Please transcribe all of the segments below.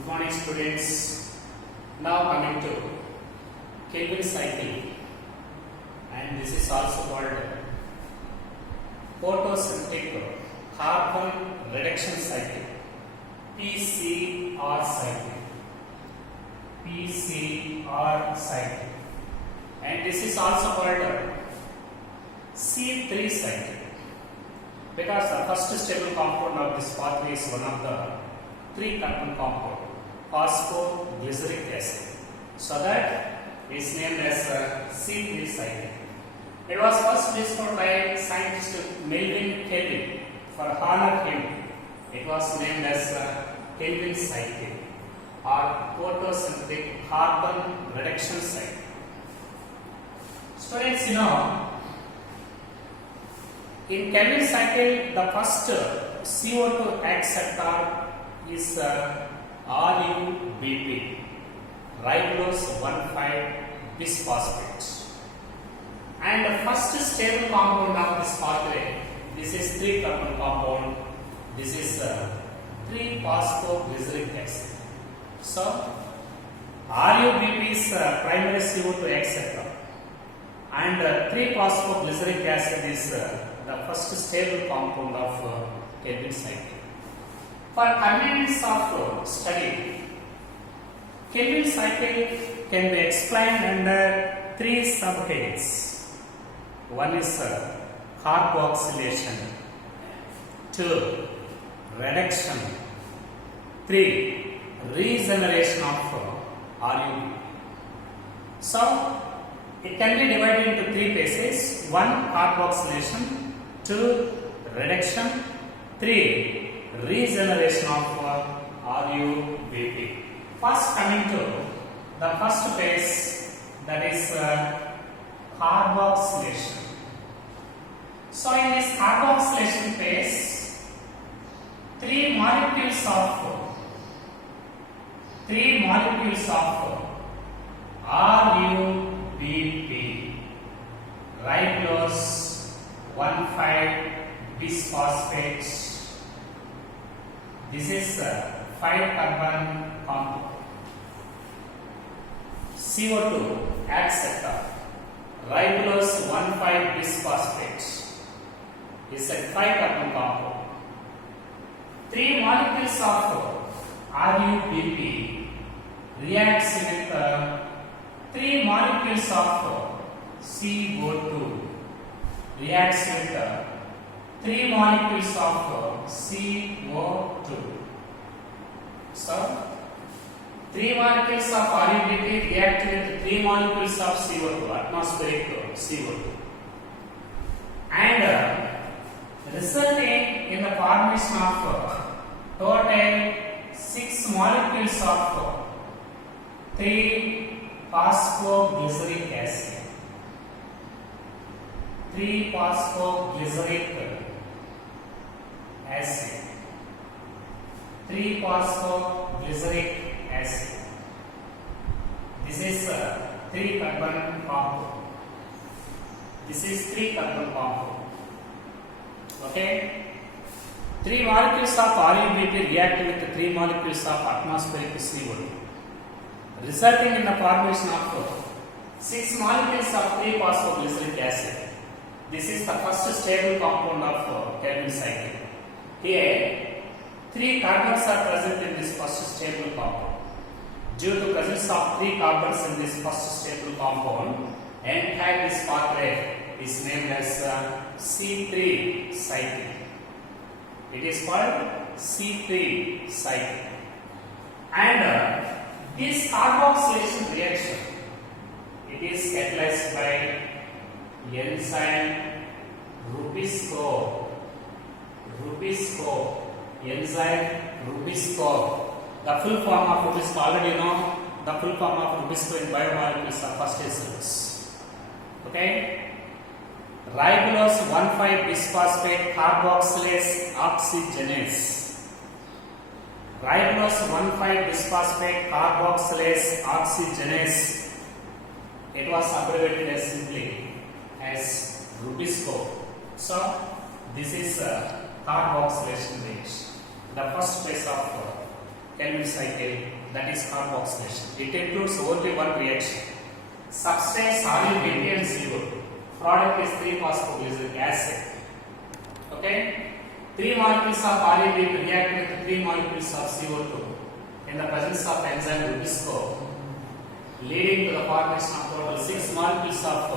Good morning, students. Now coming to Kelvin cycle, and this is also called photosynthetic carbon reduction cycle, PCR cycle. PCR cycle, and this is also called C3 cycle, because the first stable compound of this pathway is one of the three carbon compound, phosphoglyceric acid. So that is named as C3 cycle. It was first discovered by scientist Melvin Kelvin. For honor him, it was named as Kelvin cycle or photosynthetic carbon reduction cycle. Students, in Kelvin cycle, the first CO2 acceptor is RUBP, ribulose 1,5-bisphosphate. And the first stable compound of this pathway, this is 3 carbon compound, this is 3-phosphoglyceric acid. So, RUBP is primary CO2 acceptor, and 3-phosphoglyceric acid is the first stable compound of Kelvin cycle. For convenience of study, Kelvin cycle can be explained under 3 subheads. One is carboxylation, 2 reduction, 3 regeneration of RUBP. So, it can be divided into 3 phases: 1 carboxylation, 2 reduction, 3 regeneration of RUBP. First, coming to the first phase, that is carboxylation. So, in this carboxylation phase, 3 molecules of RUBP, ribulose 1,5-bisphosphate. This is 5-carbon compound. CO2 acceptor, ribulose 1,5-bisphosphate, is a 5-carbon compound. 3 molecules of RUBP reacts with 3 molecules of CO2 reacts with 3 molecules of CO2. So, 3 molecules of RUBP react with 3 molecules of CO2, atmospheric CO2, and resulting in the formation of total 6 molecules of 3-phosphoglyceric acid. 3-phosphoglyceric acid. 3-phosphoglyceric acid. This is 3-carbon compound. This is 3-carbon compound. Okay? 3 molecules of RUBP react with 3 molecules of atmospheric CO2, resulting in the formation of 6 molecules of 3-phosphoglyceric acid. This is the first stable compound of Kelvin cycle. Here, 3 carbons are present in this first stable compound. Due to presence of 3 carbons in this first stable compound, entire this pathway is named as C3 cycle. It is called C3 cycle. And this carboxylation reaction, it is catalyzed by enzyme Rubisco. Enzyme Rubisco. The full form of Rubisco, already you know the full form of Rubisco in biomolecules are phosphates. Okay? Ribulose 1,5-bisphosphate carboxylase oxygenase. Ribulose 1,5-bisphosphate carboxylase oxygenase. It was abbreviated as simply as Rubisco. So, this is carboxylation rate. The first phase of Kelvin cycle, that is carboxylation. It includes only one reaction. Substance solute Fe and CO. Product is 3-phosphoglyceric acid. Okay? 3 molecules of polyamide react with 3 molecules of CO2 in the presence of enzyme Rubisco, leading to the formation of total 6 molecules of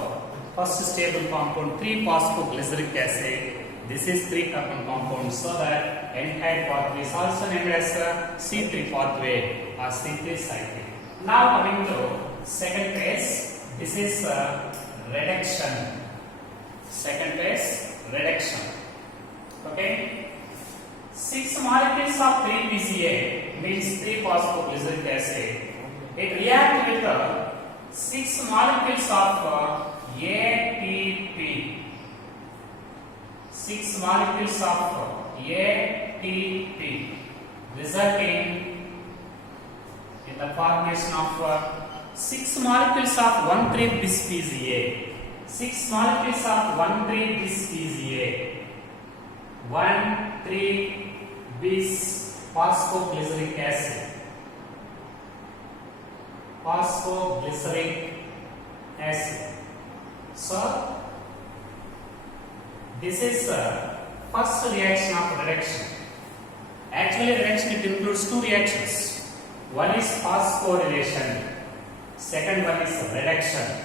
first stable compound 3-phosphoglyceric acid. This is 3-carbon compound, so that entire pathway is also named as C3 pathway or C3 cycle. Now coming to second phase, this is reduction. Second phase, reduction. Okay, 6 molecules of 3-PCA means 3-phosphoglyceric acid. It reacts with 6 molecules of ATP. 6 molecules of ATP, resulting in the formation of 6 molecules of 1,3-bis-PCA. 6 molecules of 1,3-bis-PCA. 1,3-bis-phosphoglyceric acid. Phosphoglyceric acid. So, this is first reaction of reduction. Actually, reduction it includes 2 reactions. One is phosphorylation. Second one is reduction.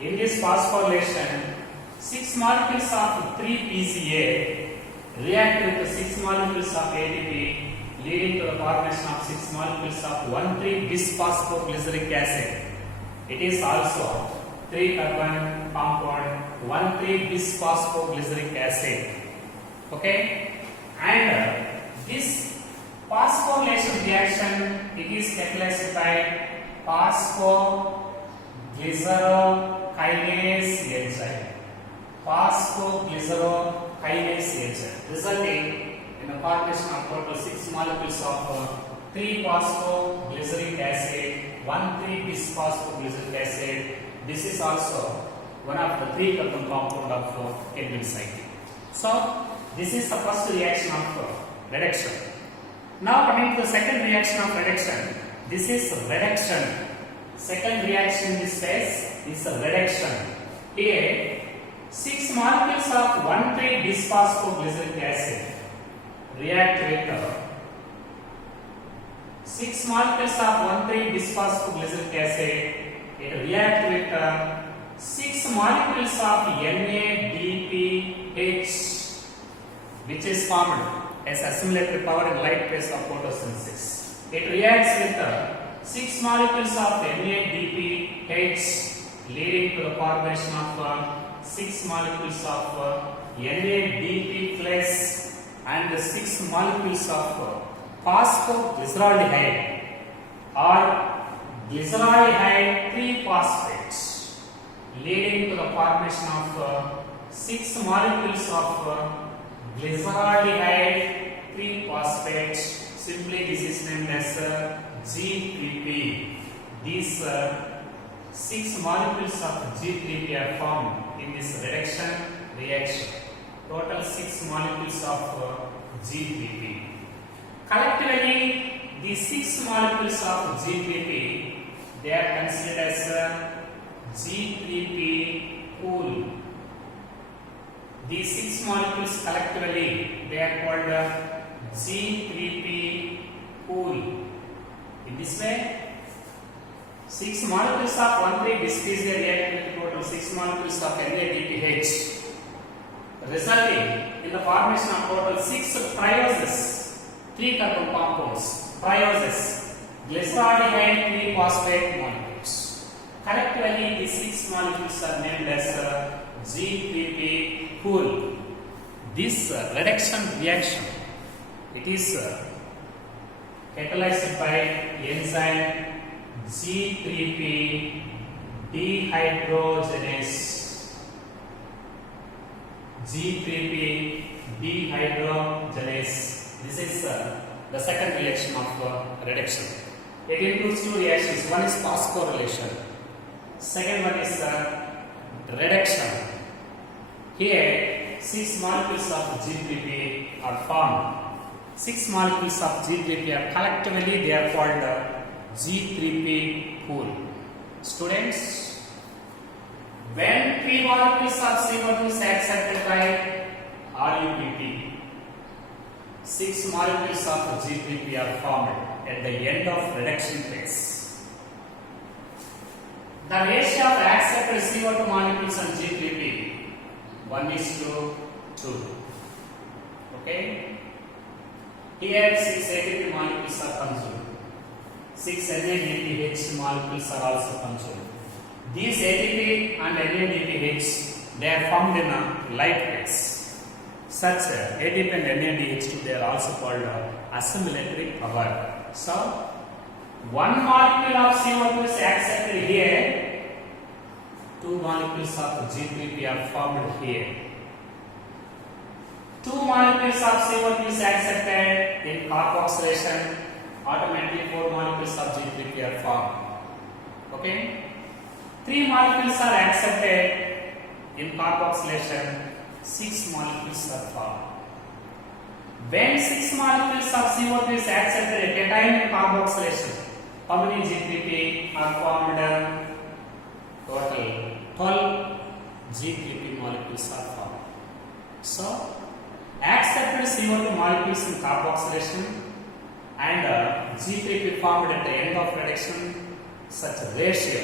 In this phosphorylation, 6 molecules of 3-PCA react with 6 molecules of ATP, leading to the formation of 6 molecules of 1,3-bis-phosphoglyceric acid. It is also 3-carbon compound 1,3-bis-phosphoglyceric acid. Okay, and this phosphorylation reaction, it is catalyzed by phosphoglycerokinase enzyme. Phosphoglycerokinase enzyme, resulting in the formation of total 6 molecules of 3-phosphoglyceric acid, 1,3-bis-phosphoglyceric acid. This is also one of the 3-carbon compound of Kelvin cycle. So, this is the first reaction of reduction. Now coming to the second reaction of reduction, this is reduction. Second reaction in this phase is reduction. Here, 6 molecules of 1,3-bisphosphoglyceric acid react with 6 molecules of 1,3-bisphosphoglyceric acid. It react with 6 molecules of NADPH, which is formed as assimilatory power in light phase of photosynthesis. It reacts with 6 molecules of NADPH, leading to the formation of 6 molecules of NADP plus and 6 molecules of phosphoglyceraldehyde or glyceraldehyde 3-phosphates, leading to the formation of 6 molecules of glyceraldehyde 3-phosphates. Simply this is named as G3P. These 6 molecules of G3P are formed in this reduction reaction. Total 6 molecules of G3P. Collectively, these 6 molecules of G3P, they are considered as G3P pool. These 6 molecules collectively, they are called G3P pool. In this way, 6 molecules of 1,3-bis-PCA react with total 6 molecules of NADPH, resulting in the formation of total 6 trioses, 3-carbon compounds, trioses, glyceraldehyde 3-phosphate molecules. Collectively, these 6 molecules are named as G3P pool. This reduction reaction, it is catalyzed by enzyme G3P dehydrogenase. G3P dehydrogenase. This is the second reaction of reduction. It includes 2 reactions. One is phosphorylation. Second one is reduction. Here, 6 molecules of G3P are formed. 6 molecules of G3P are collectively they are called G3P pool. Students, when 3 molecules of CO2 is accepted by RUPP, 6 molecules of G3P are formed at the end of reduction phase. The ratio of accepted CO2 molecules on G3P 1:2. Okay? Here 6 ATP molecules are consumed. 6 NADPH molecules are also consumed. These ATP and NADPH they are formed in a light phase. Such ATP and NADH2 they are also called assimilatory power. So, one molecule of CO2 is accepted here. 2 molecules of G3P are formed here. 2 molecules of CO2 is accepted in carboxylation. Automatically 4 molecules of G3P are formed. Okay? 3 molecules are accepted in carboxylation. 6 molecules are formed. When 6 molecules of CO2 is accepted at a time in carboxylation, how many G3P are formed? Total 12 G3P molecules are formed. So, accepted CO2 molecules in carboxylation and G3P formed at the end of reduction, such a ratio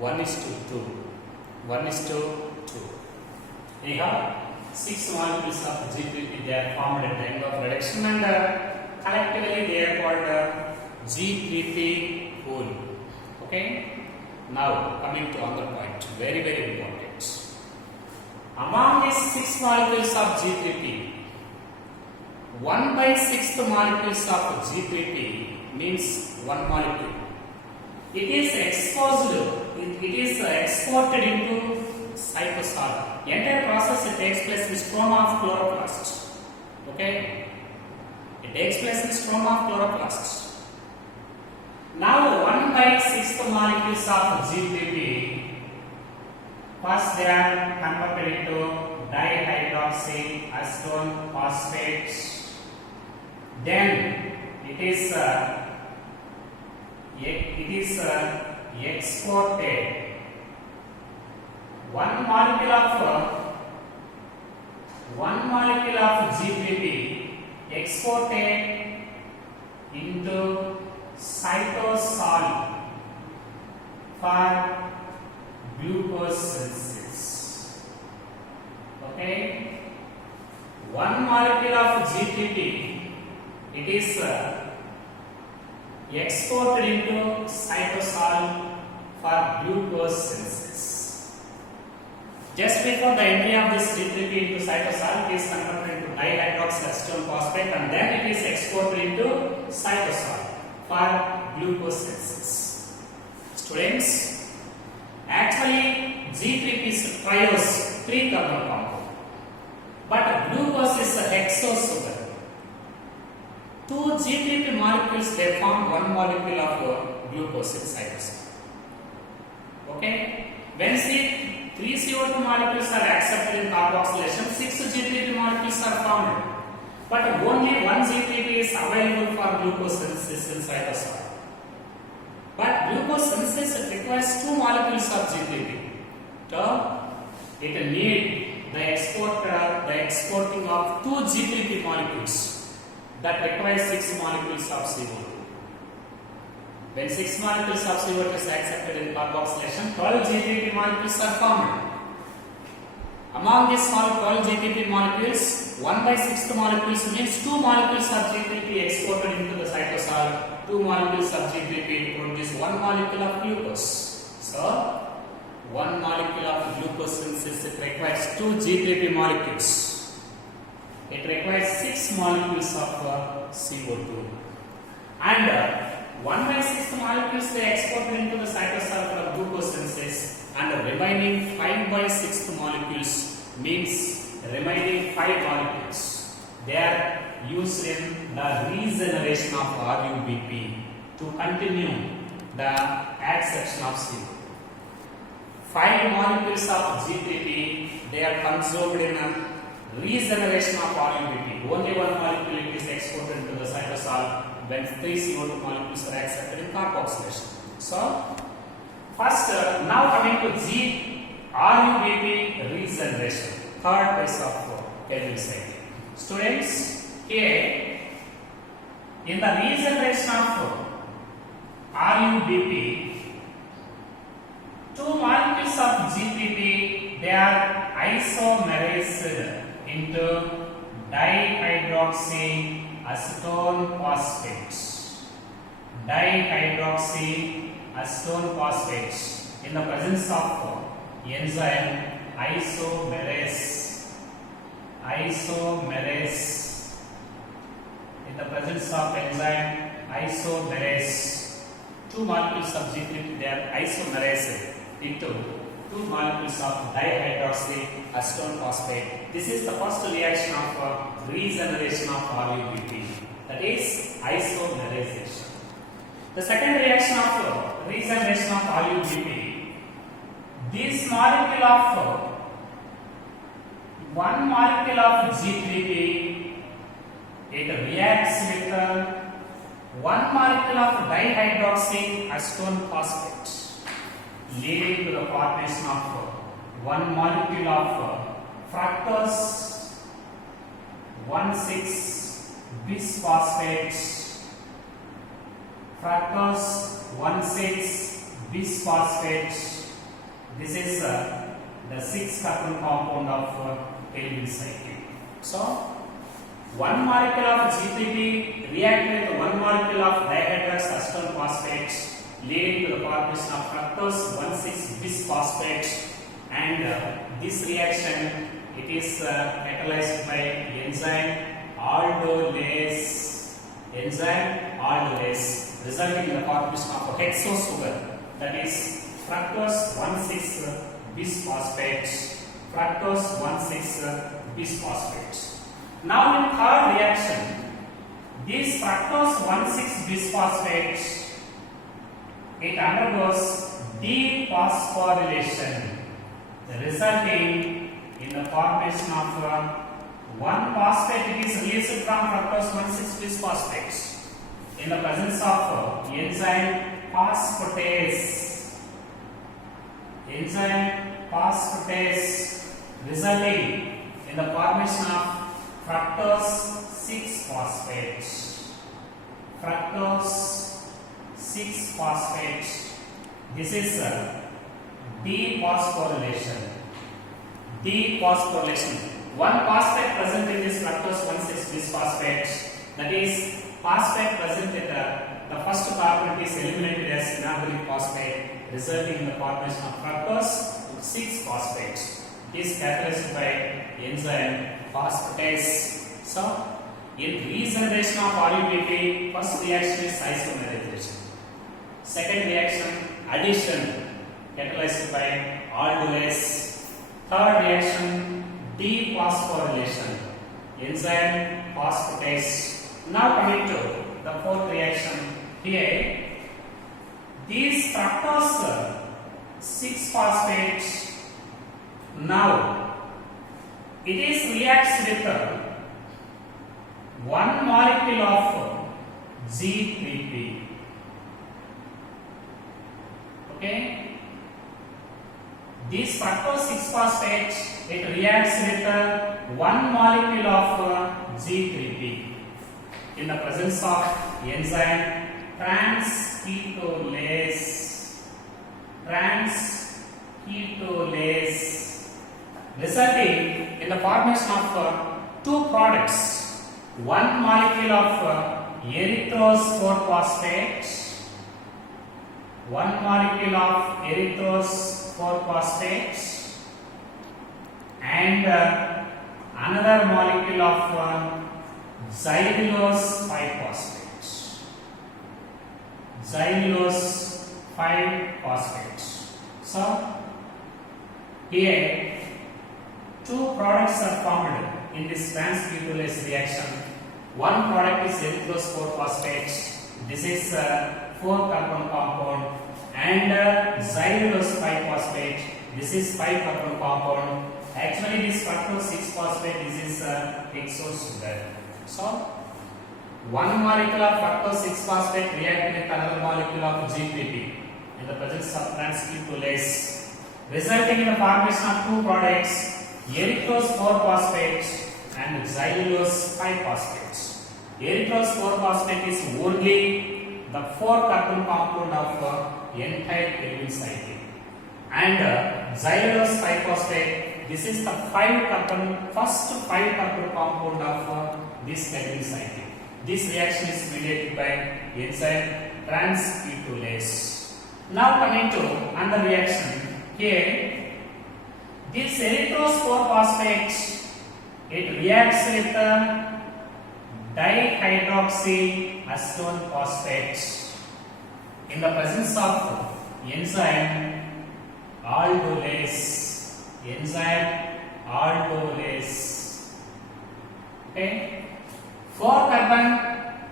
1:2. 1:2. We have 6 molecules of G3P they are formed at the end of reduction and collectively they are called G3P pool. Okay? Now coming to another point, very important. Among these 6 molecules of G3P, 1/6 molecules of G3P means 1 molecule. It is exposed, it is exported into cytosol. The entire process it takes place in stroma of chloroplast. Okay? It takes place in stroma of chloroplast. Now 1/6 molecules of G3P, first they are converted into dihydroxy acetone phosphate. Then it is exported. One molecule of G3P exported into cytosol for glucose synthesis. Okay, one molecule of G3P it is exported into cytosol for glucose synthesis. Just before the entry of this G3P into cytosol, it is converted into dihydroxyacetone phosphate and then it is exported into cytosol for glucose synthesis. Students, actually G3P is triose, 3 carbon compound, but glucose is a hexosugar. 2 G3P molecules they form 1 molecule of glucose in cytosol. Okay, when 3 CO2 molecules are accepted in carboxylation, 6 G3P molecules are formed, but only 1 G3P is available for glucose synthesis in cytosol. But glucose synthesis requires 2 molecules of G3P. So it needs the exporting of 2 G3P molecules that requires 6 molecules of CO2. When 6 molecules of CO2 is accepted in carboxylation, 12 G3P molecules are formed. Among these 12 G3P molecules, 1/6 molecules means 2 molecules of G3P exported into the cytosol, 2 molecules of G3P produce 1 molecule of glucose. So, 1 molecule of glucose synthesis requires 2 G3P molecules. It requires 6 molecules of CO2. And 1/6 molecules they exported into the cytosol for glucose synthesis, and the remaining 5/6 molecules means remaining 5 molecules. They are used in the regeneration of RUBP to continue the adsorption of CO2. 5 molecules of G3P they are consumed in a regeneration of RUBP. Only 1 molecule is exported into the cytosol when 3 CO2 molecules are accepted in carboxylation. So, first, now coming to G, RUBP regeneration, third phase of Calvin cycle. Students, here in the regeneration of RUBP, two molecules of GPP, they are isomerized into dihydroxy acetone phosphate. Dihydroxy acetone phosphate in the presence of enzyme isomerase. In the presence of enzyme isomerase, two molecules of GPP, they are isomerized into two molecules of dihydroxy acetone phosphate. This is the first reaction of regeneration of RUBP, that is isomerization. The second reaction of regeneration of RUBP, this molecule of one molecule of G3P, it reacts with one molecule of dihydroxy acetone phosphate, leading to the formation of one molecule of fructose 1,6 bisphosphate. Fructose 1,6 bisphosphate. This is the 6 carbon compound of Calvin cycle. So, one molecule of G3P react with one molecule of dihydroxy acetone phosphate, leading to the formation of fructose 1,6 bisphosphate, and this reaction, it is catalyzed by enzyme aldolase, resulting in the formation of a hexosugar, that is fructose 1,6 bisphosphate. Fructose 1,6 bisphosphate. Now in third reaction, this fructose 1,6 bisphosphate, it undergoes dephosphorylation, resulting in the formation of one phosphate. It is released from fructose 1,6 bisphosphate in the presence of enzyme phosphatase. Resulting in the formation of fructose 6-phosphate. Fructose 6-phosphate. This is dephosphorylation. One phosphate present in this fructose 1,6 bisphosphate, that is phosphate present in the first carbon is eliminated as inorganic phosphate, resulting in the formation of fructose 6-phosphate. It is catalyzed by enzyme phosphatase. So, in regeneration of RUBP, first reaction is isomerization. Second reaction, addition, catalyzed by aldolase. Third reaction, dephosphorylation, enzyme phosphatase. Now coming to the fourth reaction, here, these fructose 6-phosphate, now it is reacts with one molecule of G3P. Okay, this fructose 6-phosphate, it reacts with one molecule of G3P in the presence of enzyme transketolase, resulting in the formation of two products, one molecule of erythrose 4-phosphate, and another molecule of xylulose 5-phosphate. So, here two products are formed in this transketolase reaction. One product is erythrose 4-phosphate. This is 4-carbon compound, and xylulose 5-phosphate. This is 5-carbon compound. Actually, this fructose 6-phosphate, this is hexosugar. So, one molecule of fructose 6-phosphate react with another molecule of G3P in the presence of trans-ketolase, resulting in the formation of two products, erythrose 4-phosphate and xylulose 5-phosphate. Erythrose 4-phosphate is only the 4-carbon compound of entire Calvin cycle, and xylulose 5-phosphate, this is the 5-carbon, first 5-carbon compound of this Calvin cycle. This reaction is mediated by enzyme trans-ketolase. Now coming to another reaction here, this erythrose 4-phosphate, it reacts with dihydroxy acetone phosphate in the presence of enzyme aldolase. Okay, 4-carbon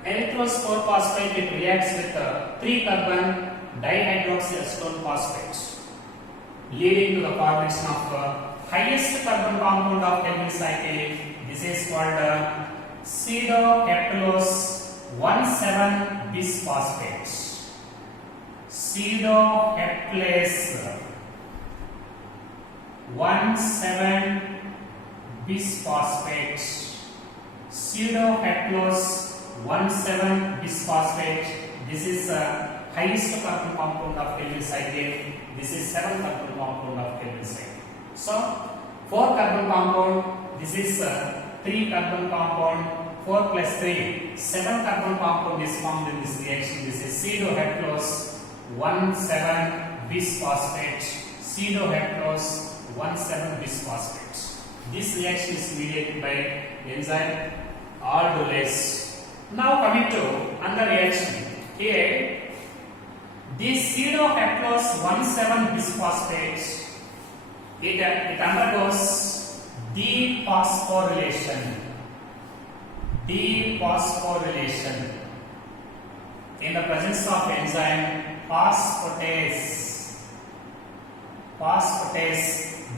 erythrose 4-phosphate, it reacts with 3-carbon dihydroxy acetone phosphate, leading to the formation of highest carbon compound of Calvin cycle. This is called pseudoheptalose 1,7 bisphosphate. Pseudoheptalase 1,7 bisphosphate. Pseudoheptalose 1,7 bisphosphate. This is highest carbon compound of Calvin cycle. This is 7th carbon compound of Calvin cycle. So 4-carbon compound. This is 3-carbon compound. 4 plus 3, 7-carbon compound is formed in this reaction. This is pseudoheptalose 1,7 bisphosphate. Pseudoheptalose 1,7 bisphosphate. This reaction is mediated by enzyme aldolase. Now coming to another reaction here, this pseudoheptalose 1,7 bisphosphate, it undergoes dephosphorylation in the presence of enzyme phosphatase,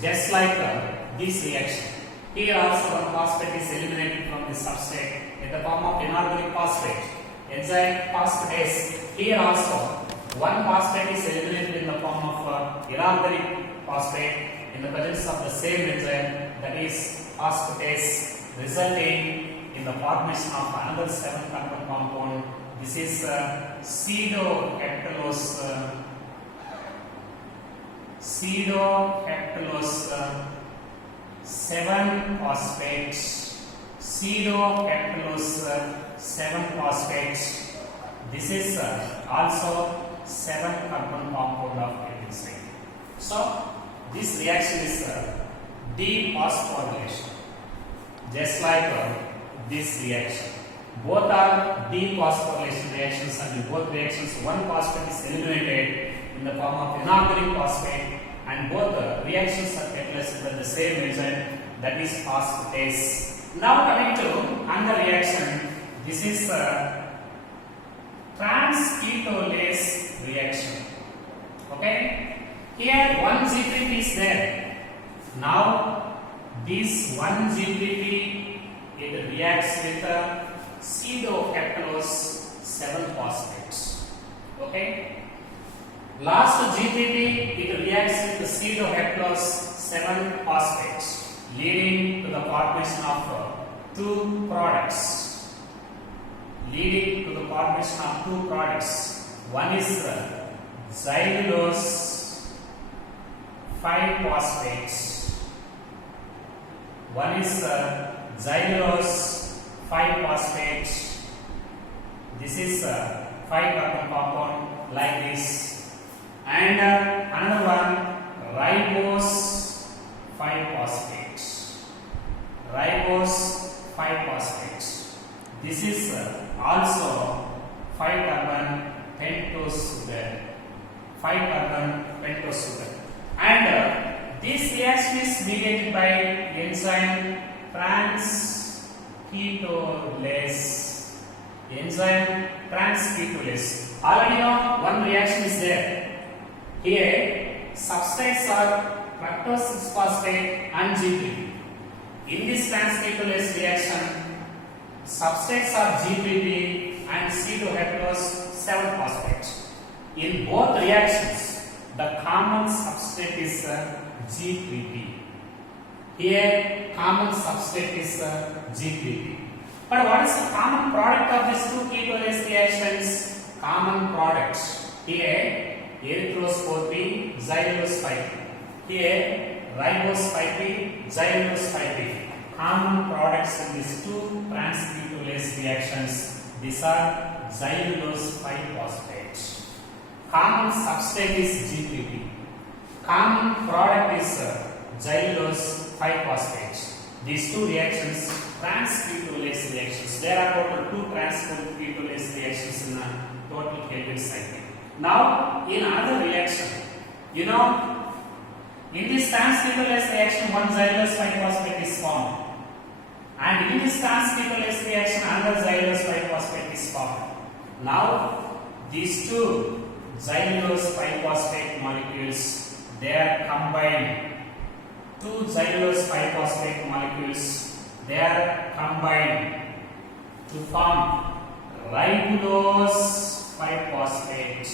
just like this reaction. Here also one phosphate is eliminated from the substrate in the form of inorganic phosphate, enzyme phosphatase. Here also one phosphate is eliminated in the form of inorganic phosphate in the presence of the same enzyme, that is phosphatase, resulting in the formation of another 7-carbon compound. This is pseudoheptalose 7-phosphate. Pseudoheptalose 7-phosphate. This is also 7-carbon compound of Calvin cycle. So this reaction is dephosphorylation, just like this reaction. Both are dephosphorylation reactions, and in both reactions one phosphate is eliminated in the form of inorganic phosphate, and both reactions are catalyzed by the same enzyme, that is phosphatase. Now coming to another reaction, this is trans-ketolase reaction. Okay, here one G3P is there. Now this one G3P, it reacts with pseudoheptalose 7-phosphate. Okay, last G3P, it reacts with pseudoheptalose 7-phosphate, leading to the formation of two products. One is xylulose 5-phosphate. One is xylulose 5-phosphate. This is 5-carbon compound like this, and another one ribose 5-phosphate. This is also 5-carbon pentose sugar. And this reaction is mediated by enzyme trans-ketolase. Already now one reaction is there. Here substrates are fructose 6-phosphate and G3P. In this trans-ketolase reaction, substrates are G3P and C2H 7-phosphate. In both reactions, the common substrate is G3P. Here, common substrate is G3P. But what is the common product of these two ketolase reactions? Common products. Here, erythrose 4P, xylulose 5P. Here, ribose 5P, xylulose 5P. Common products in these two trans-ketolase reactions. These are xylulose 5-phosphate. Common substrate is G3P. Common product is xylulose 5-phosphate. These two reactions, trans-ketolase reactions. There are total 2 trans-ketolase reactions in a total Kelvin cycle. Now, in another reaction, in this trans-ketolase reaction, one xylulose 5-phosphate is formed. And in this trans-ketolase reaction, another xylulose 5-phosphate is formed. Now, these two xylulose 5-phosphate molecules, they are combined. Two xylulose 5-phosphate molecules, they are combined to form ribulose 5-phosphate.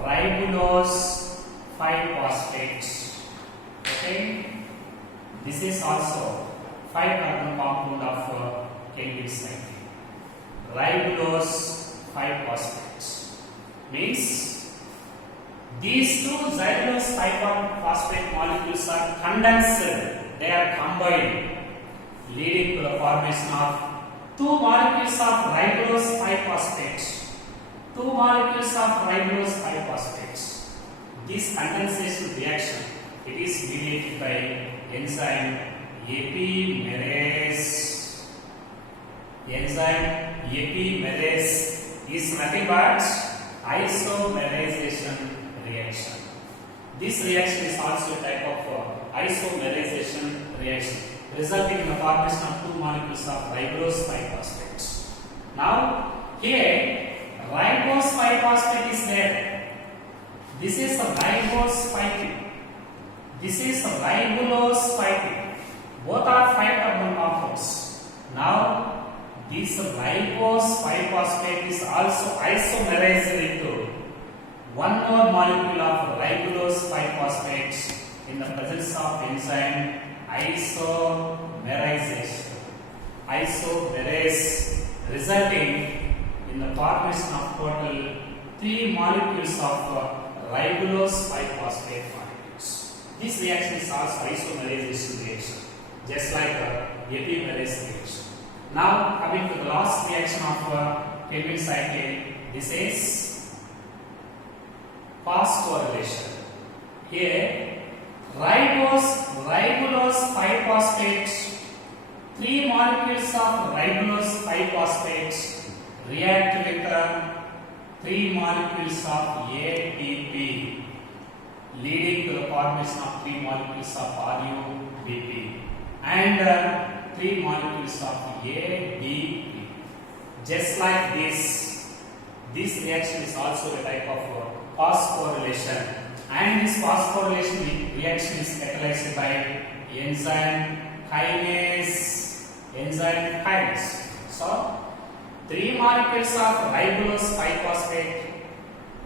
Ribulose 5-phosphate. Okay? This is also 5-carbon compound of Kelvin cycle. Ribulose 5-phosphate means these two xylulose 5-phosphate molecules are condensed, they are combined, leading to the formation of two molecules of ribulose 5-phosphate. Two molecules of ribulose 5-phosphate. This condensation reaction, it is mediated by enzyme apimerase. Enzyme apimerase is nothing but isomerization reaction. This reaction is also a type of isomerization reaction, resulting in the formation of two molecules of ribulose 5-phosphate. Now, here ribose 5-phosphate is there. This is a ribose 5P. This is a ribulose 5P. Both are 5-carbon compounds. Now, this ribose 5-phosphate is also isomerized into one more molecule of ribulose 5-phosphate in the presence of enzyme isomerization. Isomerase, resulting in the formation of total 3 molecules of ribulose 5-phosphate molecules. This reaction is also isomerization reaction, just like epimerase reaction. Now, coming to the last reaction of Kelvin cycle, this is phosphorylation. Here, ribulose 5-phosphate, 3 molecules of ribulose 5-phosphate react with 3 molecules of ATP, leading to the formation of 3 molecules of RUBP and 3 molecules of ADP. Just like this reaction is also a type of phosphorylation, and this phosphorylation reaction is catalyzed by enzyme kinase. So, 3 molecules of ribulose 5-phosphate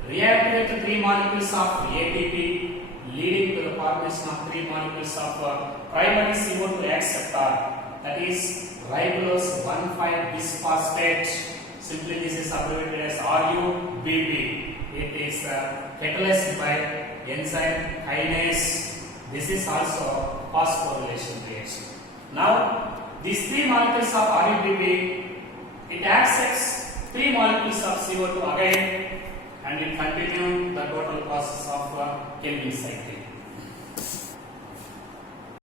react with 3 molecules of ATP, leading to the formation of 3 molecules of primary CO2 acceptor, that is ribulose 1,5-bisphosphate. Simply this is abbreviated as RUBP. It is catalyzed by enzyme kinase. This is also phosphorylation reaction. Now, these 3 molecules of RUBP, it accepts 3 molecules of CO2 again